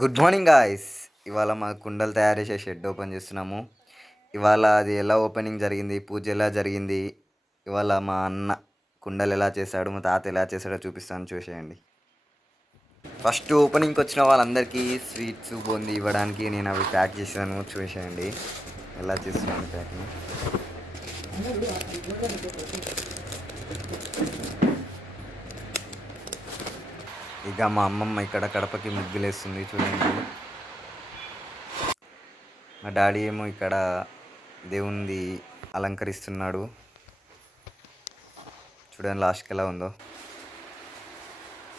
Good morning guys. ఇవాళ మా కుండలు తయారు చేసే షెడ్ ఓపెన్ చేస్తున్నాము. ఇవాళ అది ఎలా ఓపెనింగ్ జరిగింది, పూజ ఎలా జరిగింది, ఇవాళ మా అన్న కుండలు ఎలా చేశాడు, మా తాత ఎలా చేశాడో చూపిస్తాను, చూసేయండి. ఫస్ట్ ఓపెనింగ్కి వచ్చిన వాళ్ళందరికీ స్వీట్స్ బూందీ ఇవ్వడానికి నేను అవి ప్యాక్ చేశాను, చూసేయండి ఎలా చేస్తున్నాను ప్యాకింగ్. ఇక మా అమ్మమ్మ ఇక్కడ కడపకి ముగ్గులేస్తుంది, చూడండి. మా డాడీ ఏమో ఇక్కడ దేవుంది అలంకరిస్తున్నాడు, చూడండి లాస్ట్కి ఎలా ఉందో.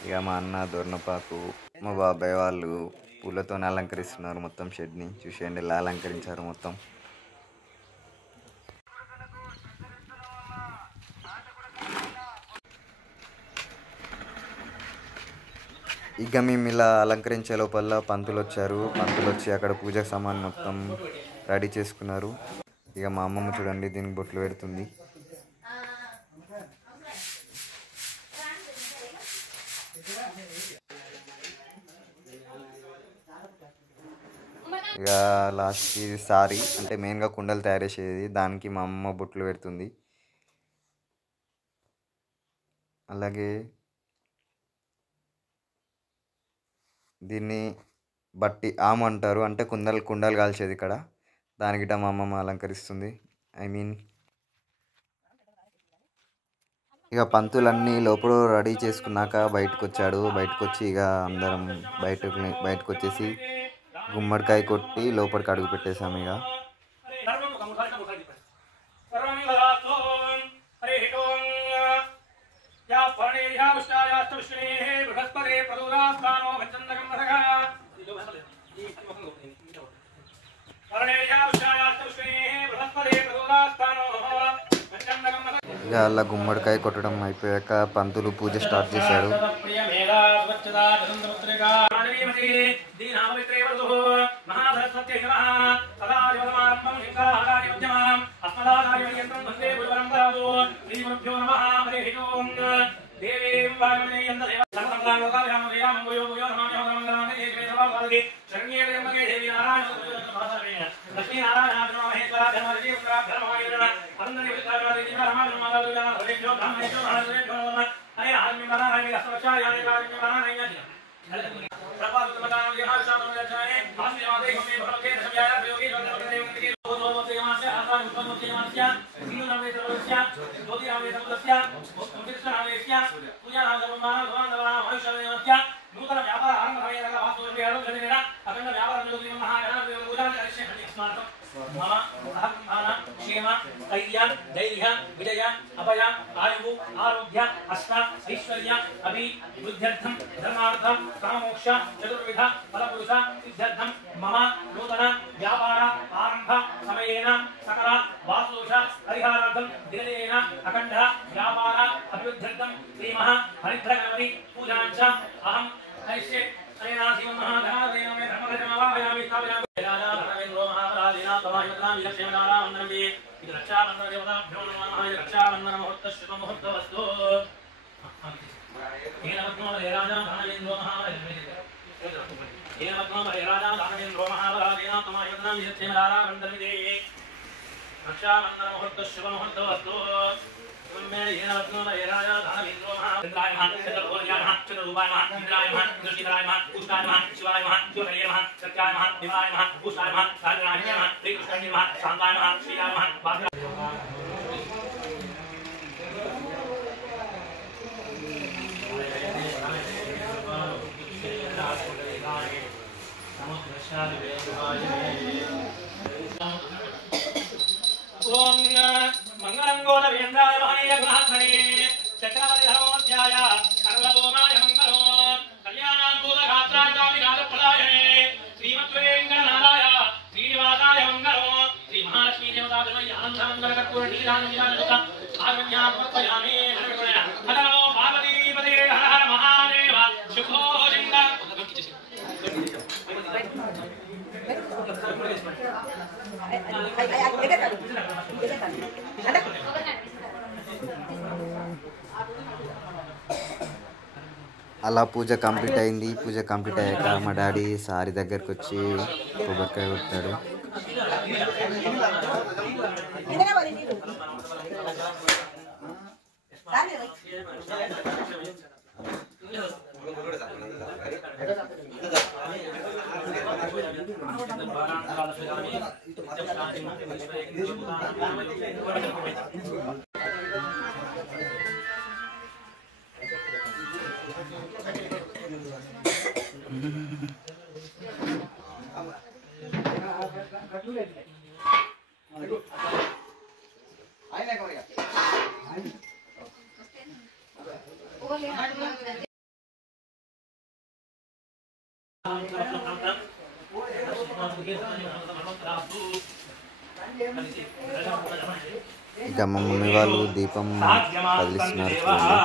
ఇక మా అన్న దొర్నపాకు, మా బాబాయ్ వాళ్ళు పూలతో అలంకరిస్తున్నారు మొత్తం షెడ్ని, చూసేయండి ఎలా అలంకరించారు మొత్తం. ఇక మేము ఇలా అలంకరించే లోపల పంతులు వచ్చారు. పంతులు వచ్చి అక్కడ పూజ సామాన్ మొత్తం రెడీ చేసుకున్నారు. ఇక మా అమ్మమ్మ చూడండి దీనికి బొట్లు పెడుతుంది. ఇక లాస్ట్కి సారీ అంటే మెయిన్గా కుండలు తయారు చేసేది, దానికి మా అమ్మ బొట్లు పెడుతుంది. అలాగే దీన్ని బట్టి ఆము అంటారు, అంటే కుండలు కాల్చేది ఇక్కడ, దానికిట మా అమ్మమ్మ అలంకరిస్తుంది. ఇక పంతులన్నీ లోపల రెడీ చేసుకున్నాక బయటకు వచ్చాడు. బయటకు వచ్చి ఇక అందరం బయటకు వచ్చేసి గుమ్మడికాయ కొట్టి లోపలికి అడుగు పెట్టేశాము. ఇక ఇక అలా గుమ్మడికాయ కొట్టడం అయిపోయాక పంతులు పూజ స్టార్ట్ చేశాడు. ధైర్య విజయ అభయ ఆయు ఆరోగ్య అష్ట ఐశ్వర్య అభివృద్ధ్యర్థం ధర్మార్థం కామోక్ష చతుర్విధ ఫలపురుష సిద్ధ్యర్థం మమ నూతన వ్యాపార ఆరంభ సమయేన సకల వాస్తోష పరిహారార్థం దినేన అఖండ వ్యాపార అభివృద్ధ్యర్థం శ్రీమః హరిద్రగణపతి పూజాంచ అహం నైష్యే శ్రీనాశివ మహాధనాదేన మే ధర్మగజమావాయామి స్థాపయామి రాజా ధర్మేంద్రో మహారాజేన తవాయుతాం విలక్షణారా వందనమే రక్షాబంధన దేవతాభ్యో నమః. రక్షాబంధన ముహూర్త శుభ ముహూర్తవస్తు. ఏనవత్నో రాజా ధర్మేంద్రో మహారాజేన తవాయుతాం విలక్షణారా వందనమే రక్షాబంధన ముహూర్త శుభ ముహూర్తవస్తు. అలా పూజ కంప్లీట్ అయింది. పూజ కంప్లీట్ అయ్యాక మా డాడీ సారి దగ్గరకు వచ్చి కొబ్బరికాయ కొట్టాడు. ఇక మా మమ్మీ వాళ్ళు దీపం కదిలిస్తున్నారు చూడండి.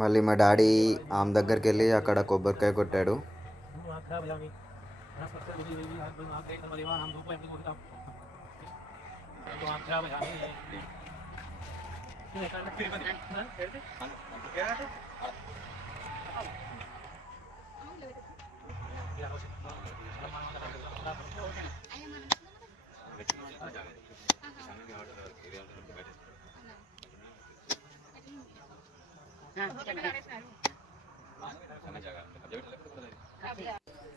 మళ్ళీ మా డాడీ ఆమె దగ్గరికి వెళ్ళి అక్కడ కొబ్బరికాయ కొట్టాడు.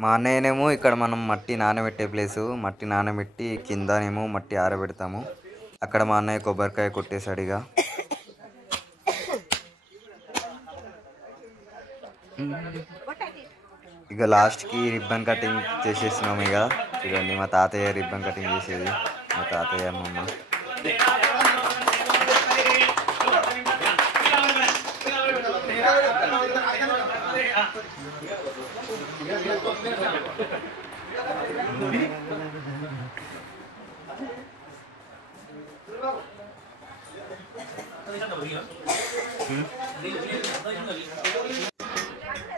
మా అన్నయ్యనేమో ఇక్కడ మనం మట్టి నానబెట్టే ప్లేసు, మట్టి నానబెట్టి కిందనేమో మట్టి ఆరబెడతాము. అక్కడ మా అన్నయ్య కొబ్బరికాయ కొట్టేశాడు. ఇక లాస్ట్కి రిబ్బన్ కటింగ్ చేసేస్తున్నాము. ఇక చూడండి మా తాతయ్య రిబ్బన్ కటింగ్ చేసేది, మా తాతయ్య అమ్మమ్మ.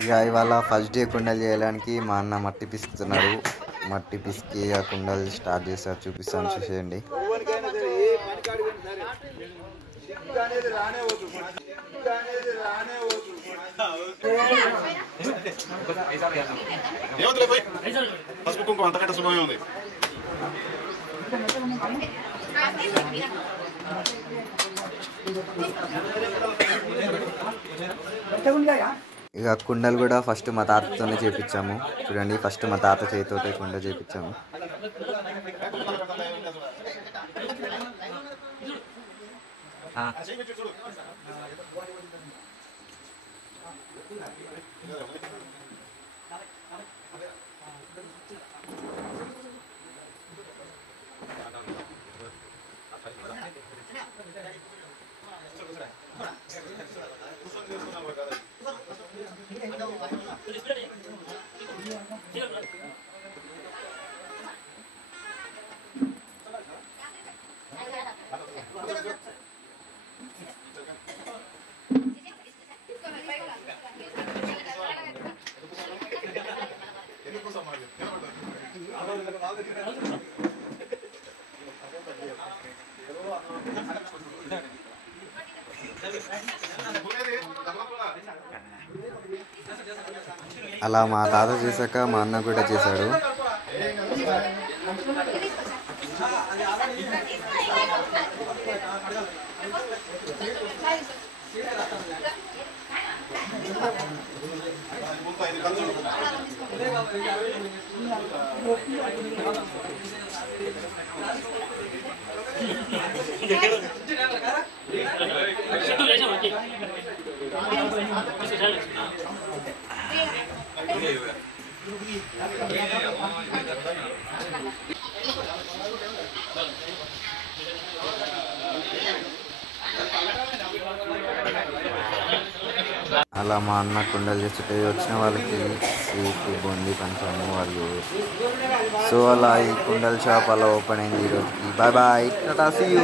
ఇక ఇవాళ ఫస్ట్ డే కుండలు చేయడానికి మా అన్న మట్టి పిసుకుతున్నాడు. మట్టి పిసికి ఆ కుండలు స్టార్ట్ చేస్తారు, చూపిస్తాను చూసేయండి. ఇక కుండలు కూడా ఫస్ట్ మా తాతతోనే చేపించాము. చూడండి, ఫస్ట్ మా తాత చేతితోటే కుండ చేపించాము. అలా మా తాత చేశాక మా అన్న కూడా చేశాడు. అలా మా అన్న కుండలు చేస్తుంటే వచ్చిన వాళ్ళకి స్వీట్ బూందీ పంచాము వాళ్ళు. సో అలా ఈ కుండల షాప్ అలా ఓపెన్ అయింది ఈరోజుకి. Bye bye, tata, see you.